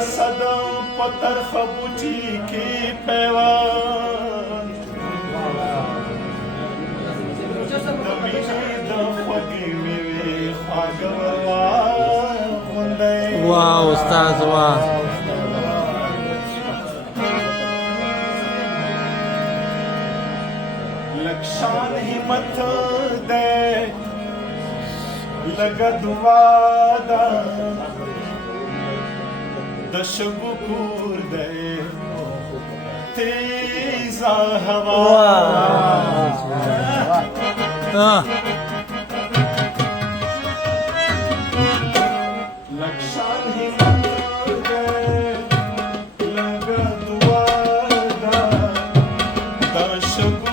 صدا پتر خبوچی کی پیوان دمیشی دا خوگی میوی خواگر غنده واو استاد واو لکشان همت دے لگا دعا دا دشبو کور دے تیزا ہوا لکشان همت دے لگا دعا دا دشبو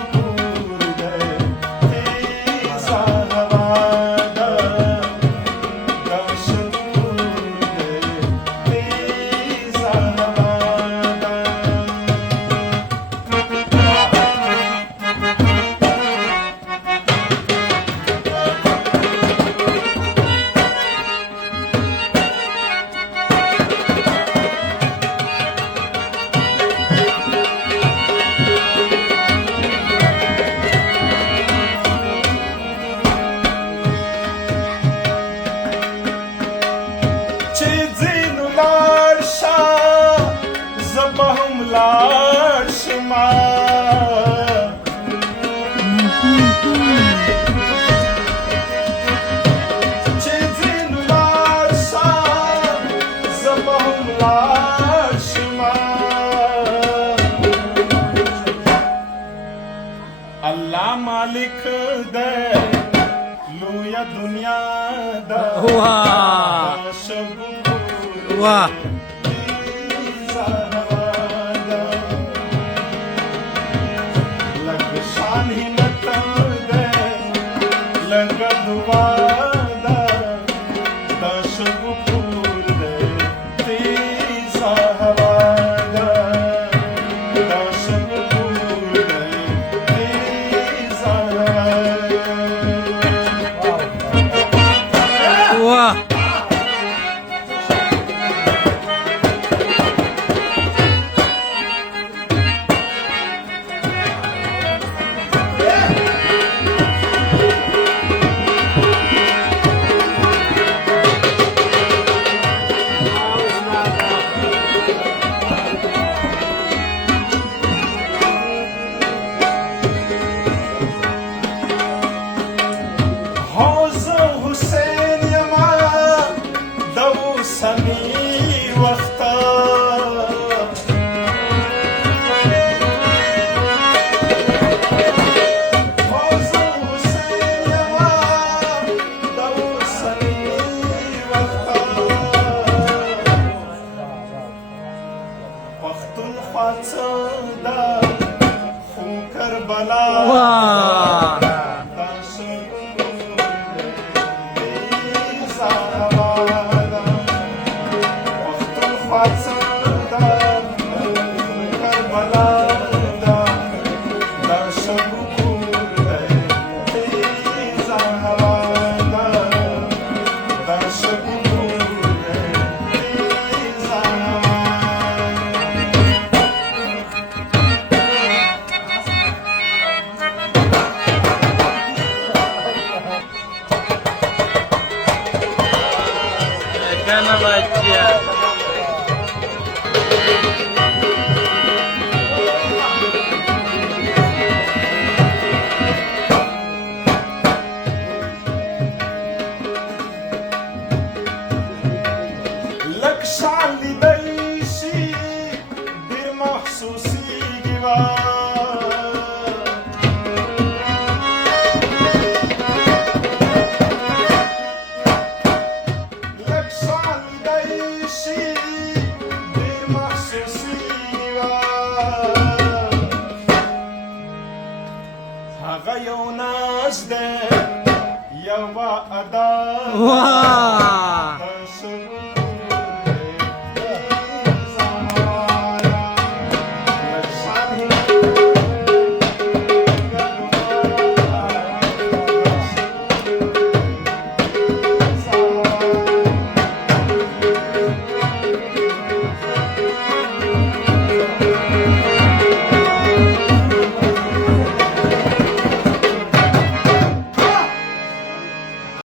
अल्लाह मालिक दे लूया दुनिया दा वाह लक्शान हिम्मत दे लग दुआ दा दशगुर दे तीसा हवा दा दशगुर दे तीसा वाह Wow!